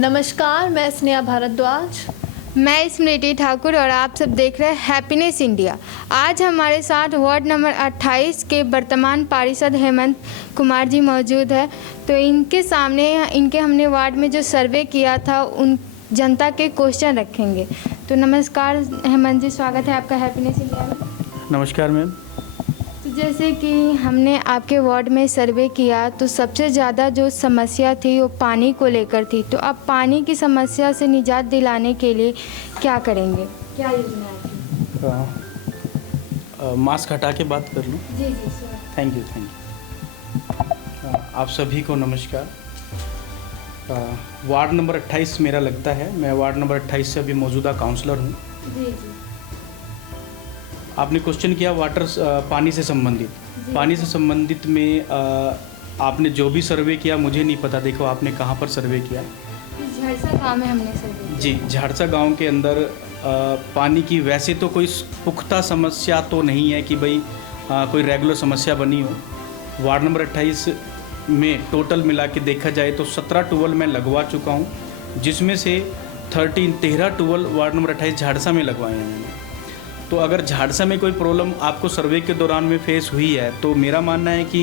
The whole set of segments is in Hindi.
नमस्कार, मैं स्नेहा भारद्वाज। मैं स्मृति ठाकुर और आप सब देख रहे हैं हैप्पीनेस इंडिया। आज हमारे साथ वार्ड नंबर 28 के वर्तमान पार्षद हेमंत कुमार जी मौजूद है। तो इनके सामने हमने वार्ड में जो सर्वे किया था उन जनता के क्वेश्चन रखेंगे। तो नमस्कार हेमंत जी, स्वागत है आपका हैप्पीनेस इंडिया में। नमस्कार मैम। तो जैसे कि हमने आपके वार्ड में सर्वे किया तो सबसे ज़्यादा जो समस्या थी वो पानी को लेकर थी। तो आप पानी की समस्या से निजात दिलाने के लिए क्या करेंगे, क्या योजना है आपकी? मास्क हटा के बात कर लूँ? जी जी सर। Thank you. आप सभी को नमस्कार। वार्ड नंबर 28 मेरा लगता है। मैं वार्ड नंबर 28 से अभी मौजूदा काउंसलर हूँ। जी जी। आपने क्वेश्चन किया पानी से संबंधित। पानी से संबंधित में आपने जो भी सर्वे किया मुझे नहीं पता। देखो आपने कहाँ पर सर्वे किया? झारसा गाँव में हमने सर्वे किया। जी, झारसा गांव के अंदर पानी की वैसे तो कोई पुख्ता समस्या तो नहीं है कि भाई कोई रेगुलर समस्या बनी हो। वार्ड नंबर 28 में टोटल मिला के देखा जाए तो 17 ट्यूबवेल मैं लगवा चुका हूँ, जिसमें से 13 ट्यूबवेल वार्ड नंबर 28 झारसा में लगवाए हैं मैंने। तो अगर झारसा में कोई प्रॉब्लम आपको सर्वे के दौरान में फेस हुई है तो मेरा मानना है कि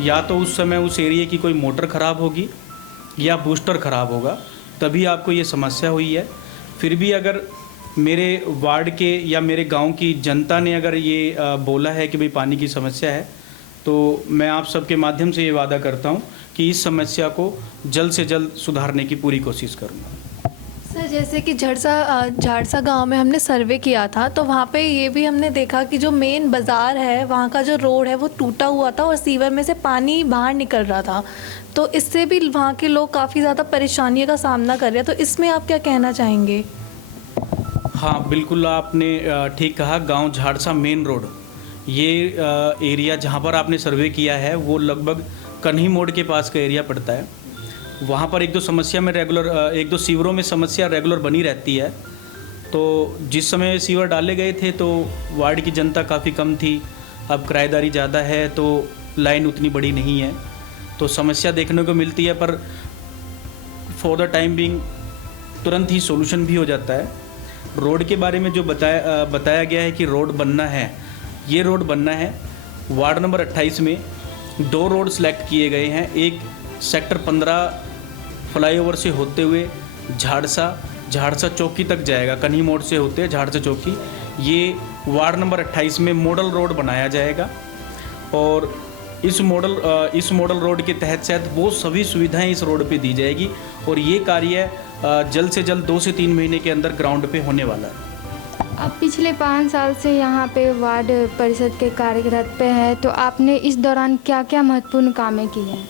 या तो उस समय उस एरिया की कोई मोटर ख़राब होगी या बूस्टर ख़राब होगा, तभी आपको ये समस्या हुई है। फिर भी अगर मेरे वार्ड के या मेरे गांव की जनता ने अगर ये बोला है कि भाई पानी की समस्या है, तो मैं आप सबके माध्यम से ये वादा करता हूँ कि इस समस्या को जल्द से जल्द सुधारने की पूरी कोशिश करूँगा। सर, जैसे कि झारसा गांव में हमने सर्वे किया था तो वहाँ पे ये भी हमने देखा कि जो मेन बाज़ार है वहाँ का जो रोड है वो टूटा हुआ था और सीवर में से पानी बाहर निकल रहा था। तो इससे भी वहाँ के लोग काफ़ी ज़्यादा परेशानियों का सामना कर रहे हैं। तो इसमें आप क्या कहना चाहेंगे? हाँ बिल्कुल, आपने ठीक कहा। गांव झारसा मेन रोड, ये एरिया जहाँ पर आपने सर्वे किया है वो लगभग कन्ही मोड़ के पास का एरिया पड़ता है। वहाँ पर एक दो सीवरों में समस्या रेगुलर बनी रहती है। तो जिस समय सीवर डाले गए थे तो वार्ड की जनता काफ़ी कम थी। अब किराएदारी ज़्यादा है तो लाइन उतनी बड़ी नहीं है, तो समस्या देखने को मिलती है। पर फॉर द टाइम बिंग तुरंत ही सॉल्यूशन भी हो जाता है। रोड के बारे में जो बताया गया है कि रोड बनना है, ये रोड बनना है। वार्ड नंबर 28 में 2 रोड सेलेक्ट किए गए हैं। एक सेक्टर 15 फ्लाईओवर से होते हुए झारसा चौकी तक जाएगा। कन्ही मोड़ से होते झारसा चौकी, ये वार्ड नंबर 28 में मॉडल रोड बनाया जाएगा। और इस मॉडल रोड के तहत वो सभी सुविधाएं इस रोड पे दी जाएगी और ये कार्य जल्द से जल्द 2 से 3 महीने के अंदर ग्राउंड पे होने वाला है। आप पिछले 5 साल से यहाँ पे वार्ड परिषद के कार्यरत पे हैं, तो आपने इस दौरान क्या क्या महत्वपूर्ण कामें की हैं?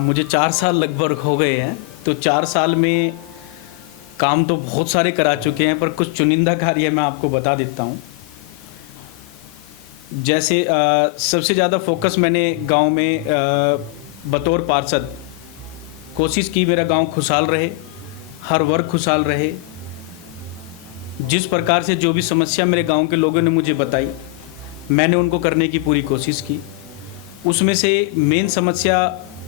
मुझे 4 साल लगभग हो गए हैं। तो 4 साल में काम तो बहुत सारे करा चुके हैं, पर कुछ चुनिंदा कार्य मैं आपको बता देता हूँ। जैसे सबसे ज़्यादा फोकस मैंने गांव में बतौर पार्षद कोशिश की मेरा गांव खुशहाल रहे, हर वर्ग खुशहाल रहे। जिस प्रकार से जो भी समस्या मेरे गांव के लोगों ने मुझे बताई, मैंने उनको करने की पूरी कोशिश की। उसमें से मेन समस्या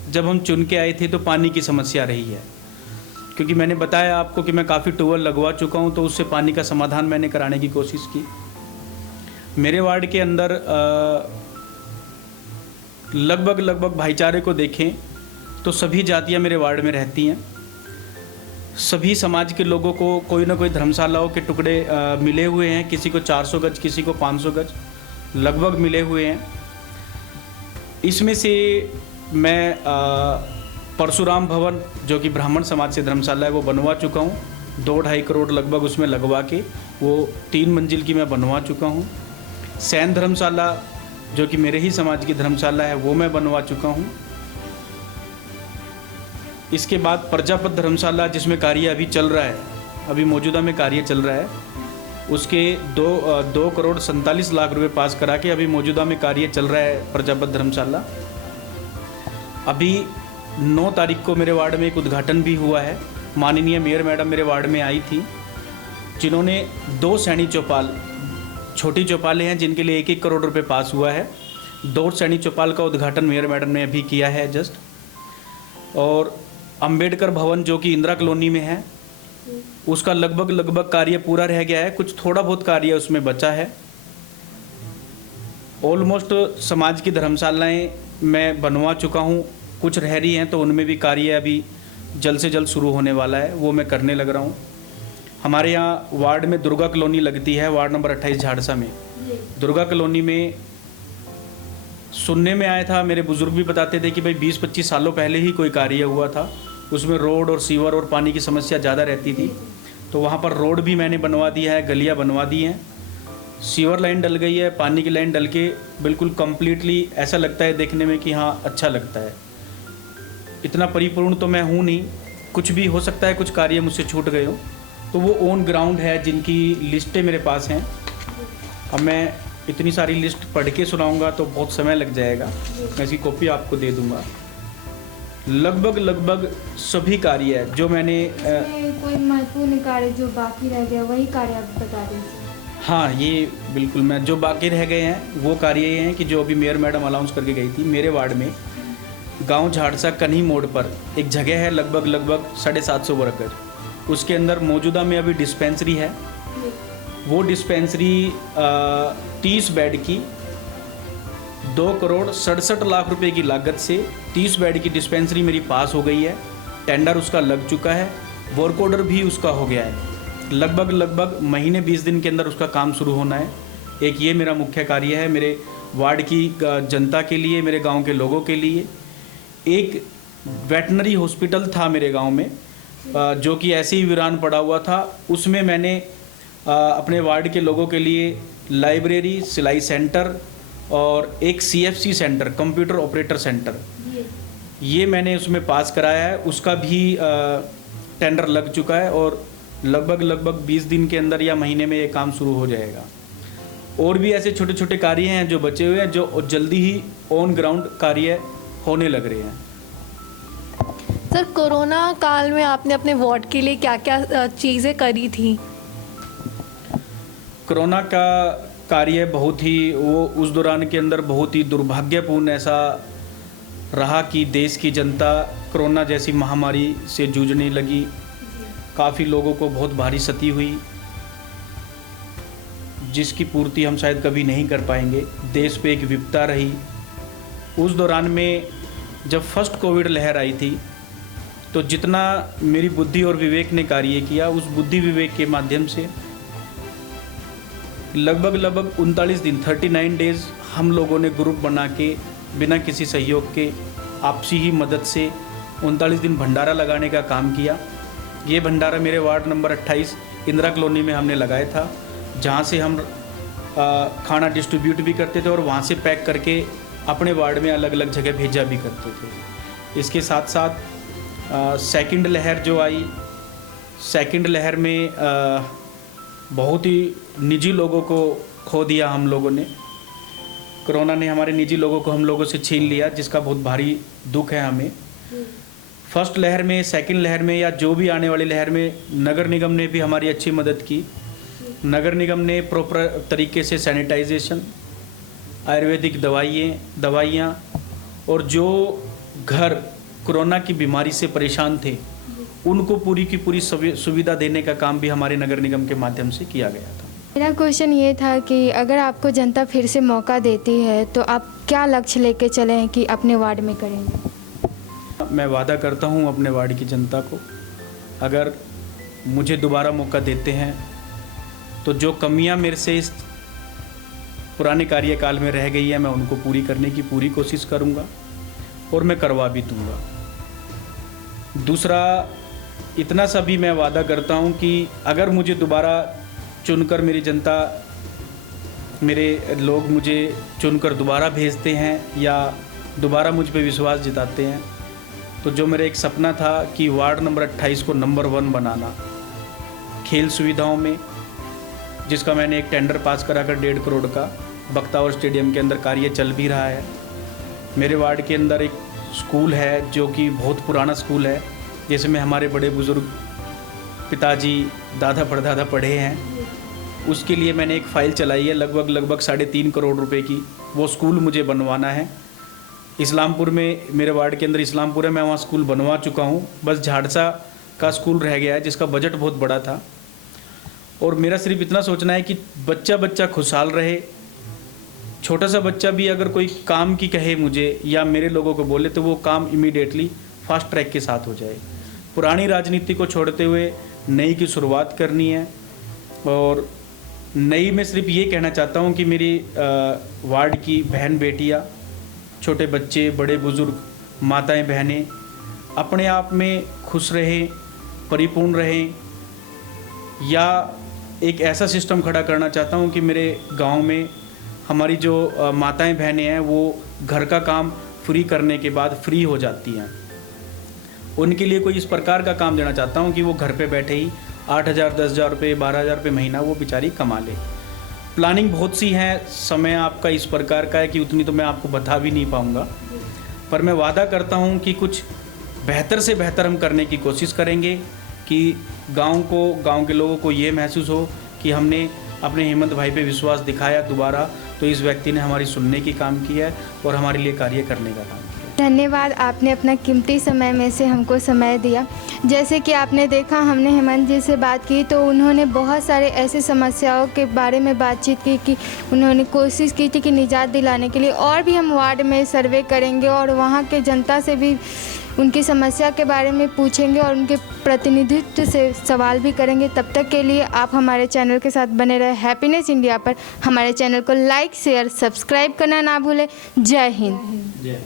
जब हम चुन के आए थे तो पानी की समस्या रही है, क्योंकि मैंने बताया आपको कि मैं काफ़ी ट्यूबवेल लगवा चुका हूं, तो उससे पानी का समाधान मैंने कराने की कोशिश की। मेरे वार्ड के अंदर लगभग भाईचारे को देखें तो सभी जातियां मेरे वार्ड में रहती हैं। सभी समाज के लोगों को कोई ना कोई धर्मशालाओं के टुकड़े मिले हुए हैं। किसी को 400 गज, किसी को 500 गज लगभग मिले हुए हैं। इसमें से मैं परशुराम भवन, जो कि ब्राह्मण समाज से धर्मशाला है, वो बनवा चुका हूँ। 2-2.5 करोड़ लगभग उसमें लगवा के वो 3 मंजिल की मैं बनवा चुका हूँ। सैन धर्मशाला, जो कि मेरे ही समाज की धर्मशाला है, वो मैं बनवा चुका हूँ। इसके बाद प्रजापत धर्मशाला, जिसमें कार्य अभी चल रहा है, अभी मौजूदा में कार्य चल रहा है, उसके 2 करोड़ 47 लाख रुपए पास करा के अभी मौजूदा में कार्य चल रहा है प्रजापत धर्मशाला। अभी 9 तारीख को मेरे वार्ड में एक उद्घाटन भी हुआ है। माननीय मेयर मैडम मेरे वार्ड में आई थी, जिन्होंने 2 सैनी चौपाल, छोटी चौपालें हैं जिनके लिए 1-1 करोड़ रुपए पास हुआ है। 2 सैनी चौपाल का उद्घाटन मेयर मैडम ने अभी किया है जस्ट। और अंबेडकर भवन जो कि इंदिरा कॉलोनी में है, उसका लगभग कार्य पूरा रह गया है, कुछ थोड़ा बहुत कार्य उसमें बचा है। ऑलमोस्ट समाज की धर्मशालाएं मैं बनवा चुका हूं, कुछ रह रही हैं तो उनमें भी कार्य अभी जल्द से जल्द शुरू होने वाला है, वो मैं करने लग रहा हूं। हमारे यहाँ वार्ड में दुर्गा कॉलोनी लगती है, वार्ड नंबर 28 झाड़सा में। दुर्गा कॉलोनी में सुनने में आया था, मेरे बुजुर्ग भी बताते थे कि भाई 20-25 सालों पहले ही कोई कार्य हुआ था, उसमें रोड और सीवर और पानी की समस्या ज़्यादा रहती थी। तो वहाँ पर रोड भी मैंने बनवा दिया है, गलियाँ बनवा दी हैं, सीवर लाइन डल गई है, पानी की लाइन डल के बिल्कुल कम्प्लीटली ऐसा लगता है देखने में कि हाँ अच्छा लगता है। इतना परिपूर्ण तो मैं हूँ नहीं, कुछ भी हो सकता है, कुछ कार्य मुझसे छूट गए हो। तो वो ऑन ग्राउंड है जिनकी लिस्टें मेरे पास हैं। अब मैं इतनी सारी लिस्ट पढ़ के सुनाऊंगा तो बहुत समय लग जाएगा, मैं इसकी कॉपी आपको दे दूंगा। लगभग सभी कार्य है जो मैंने कोई महत्वपूर्ण कार्य जो बाकी रह गया वही कार्य आप बता दीजिए। हाँ, ये बिल्कुल, मैं जो बाकी रह गए हैं वो कार्य ये हैं कि जो अभी मेयर मैडम अनाउंस करके गई थी, मेरे वार्ड में गांव झाड़सा कन्ही मोड़ पर एक जगह है लगभग 750 वर्ग गज, उसके अंदर मौजूदा में अभी डिस्पेंसरी है। वो डिस्पेंसरी 30 बेड की 2,67,00,000 रुपए की लागत से 30 बेड की डिस्पेंसरी मेरी पास हो गई है, टेंडर उसका लग चुका है, वर्क ऑर्डर भी उसका हो गया है। लगभग महीने 20 दिन के अंदर उसका काम शुरू होना है। एक ये मेरा मुख्य कार्य है मेरे वार्ड की जनता के लिए, मेरे गांव के लोगों के लिए। एक वेटनरी हॉस्पिटल था मेरे गांव में जो कि ऐसे ही वीरान पड़ा हुआ था, उसमें मैंने अपने वार्ड के लोगों के लिए लाइब्रेरी, सिलाई सेंटर और एक CFC centre, computer operator centre, ये मैंने उसमें पास कराया है। उसका भी टेंडर लग चुका है और लगभग 20 दिन के अंदर या महीने में ये काम शुरू हो जाएगा। और भी ऐसे छोटे छोटे कार्य हैं जो बचे हुए हैं, जो जल्दी ही ऑन ग्राउंड कार्य होने लग रहे हैं। सर, कोरोना काल में आपने अपने वार्ड के लिए क्या क्या चीज़ें करी थी? कोरोना का कार्य बहुत ही, वो उस दौरान के अंदर बहुत ही दुर्भाग्यपूर्ण ऐसा रहा कि देश की जनता कोरोना जैसी महामारी से जूझने लगी। काफ़ी लोगों को बहुत भारी क्षति हुई जिसकी पूर्ति हम शायद कभी नहीं कर पाएंगे। देश पे एक विपदा रही। उस दौरान में जब फर्स्ट कोविड लहर आई थी तो जितना मेरी बुद्धि और विवेक ने कार्य किया, उस बुद्धि विवेक के माध्यम से लगभग 39 दिन 39 डेज़ हम लोगों ने ग्रुप बना के बिना किसी सहयोग के आपसी ही मदद से 39 दिन भंडारा लगाने का काम किया। ये भंडारा मेरे वार्ड नंबर 28 इंदिरा कॉलोनी में हमने लगाया था, जहाँ से हम खाना डिस्ट्रीब्यूट भी करते थे और वहाँ से पैक करके अपने वार्ड में अलग अलग जगह भेजा भी करते थे। इसके साथ साथ सेकंड लहर जो आई, सेकंड लहर में बहुत ही निजी लोगों को खो दिया हम लोगों ने। कोरोना ने हमारे निजी लोगों को हम लोगों से छीन लिया, जिसका बहुत भारी दुख है हमें। फर्स्ट लहर में, सेकंड लहर में या जो भी आने वाली लहर में नगर निगम ने भी हमारी अच्छी मदद की। नगर निगम ने प्रॉपर तरीके से सैनिटाइजेशन, आयुर्वेदिक दवाइयाँ और जो घर कोरोना की बीमारी से परेशान थे उनको पूरी की पूरी सुविधा देने का काम भी हमारे नगर निगम के माध्यम से किया गया था। मेरा क्वेश्चन ये था कि अगर आपको जनता फिर से मौका देती है तो आप क्या लक्ष्य लेके चले हैं कि अपने वार्ड में करेंगे? मैं वादा करता हूँ अपने वार्ड की जनता को, अगर मुझे दोबारा मौका देते हैं तो जो कमियाँ मेरे से इस पुराने कार्यकाल में रह गई है मैं उनको पूरी करने की पूरी कोशिश करूँगा और मैं करवा भी दूँगा। दूसरा, इतना सा भी मैं वादा करता हूँ कि अगर मुझे दोबारा चुनकर मेरी जनता, मेरे लोग मुझे चुनकर दोबारा भेजते हैं या दोबारा मुझ पे विश्वास जताते हैं, तो जो मेरा एक सपना था कि वार्ड नंबर 28 को नंबर 1 बनाना खेल सुविधाओं में, जिसका मैंने एक टेंडर पास कराकर 1.5 करोड़ का बख्तावर स्टेडियम के अंदर कार्य चल भी रहा है। मेरे वार्ड के अंदर एक स्कूल है जो कि बहुत पुराना स्कूल है, जिसमें हमारे बड़े बुज़ुर्ग पिताजी, दादा परदादा पढ़े हैं। उसके लिए मैंने एक फ़ाइल चलाई है लगभग 3.5 करोड़ रुपए की। वो स्कूल मुझे बनवाना है इस्लामपुर में, मेरे वार्ड के अंदर इस्लामपुर है, मैं वहाँ स्कूल बनवा चुका हूँ। बस झाड़सा का स्कूल रह गया है जिसका बजट बहुत बड़ा था। और मेरा सिर्फ इतना सोचना है कि बच्चा बच्चा खुशहाल रहे। छोटा सा बच्चा भी अगर कोई काम की कहे मुझे या मेरे लोगों को बोले तो वो काम इमीडिएटली फास्ट ट्रैक के साथ हो जाए। पुरानी राजनीति को छोड़ते हुए नई की शुरुआत करनी है। और नई में सिर्फ ये कहना चाहता हूँ कि मेरी वार्ड की बहन बेटियाँ, छोटे बच्चे, बड़े बुज़ुर्ग, माताएं बहनें अपने आप में खुश रहें, परिपूर्ण रहें। या एक ऐसा सिस्टम खड़ा करना चाहता हूँ कि मेरे गांव में हमारी जो माताएं बहनें हैं वो घर का काम फ्री करने के बाद फ्री हो जाती हैं। उनके लिए कोई इस प्रकार का काम देना चाहता हूँ कि वो घर पे बैठे ही 8,000, 10,000 रुपये, 12,000 रुपये महीना वो बेचारी कमा ले। प्लानिंग बहुत सी हैं, समय आपका इस प्रकार का है कि उतनी तो मैं आपको बता भी नहीं पाऊँगा, पर मैं वादा करता हूँ कि कुछ बेहतर से बेहतर हम करने की कोशिश करेंगे कि गांव के लोगों को ये महसूस हो कि हमने अपने हेमंत भाई पे विश्वास दिखाया दोबारा, तो इस व्यक्ति ने हमारी सुनने की काम किया है और हमारे लिए कार्य करने का काम किया। धन्यवाद, आपने अपना कीमती समय में से हमको समय दिया। जैसे कि आपने देखा, हमने हेमंत जी से बात की तो उन्होंने बहुत सारे ऐसे समस्याओं के बारे में बातचीत की कि उन्होंने कोशिश की थी कि निजात दिलाने के लिए। और भी हम वार्ड में सर्वे करेंगे और वहाँ के जनता से भी उनकी समस्या के बारे में पूछेंगे और उनके प्रतिनिधित्व से सवाल भी करेंगे। तब तक के लिए आप हमारे चैनल के साथ बने रहे हैप्पीनेस इंडिया पर। हमारे चैनल को लाइक, शेयर, सब्सक्राइब करना ना भूलें। जय हिंद। जय।